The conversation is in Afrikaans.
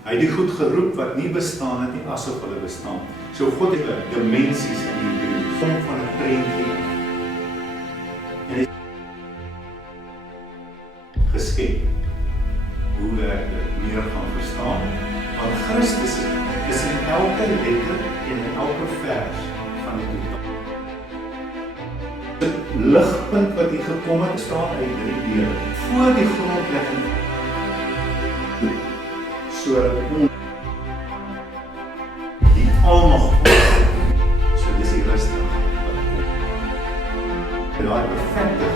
Hy het die goed geroep wat nie bestaan het nie, asof hulle bestaan. So God het dimensies in die Bybel, vorm van 'n prentjie. En hy geskep hoe ek dit meer gaan verstaan. Want Christus is in elke letter en in elke vers van die totaal. Die ligpunt wat hier gekom het, staan uit 3 dele. Voor die grondlegging, sodat ons die almagtige, so dis die rustig wat kom. En daai perfekte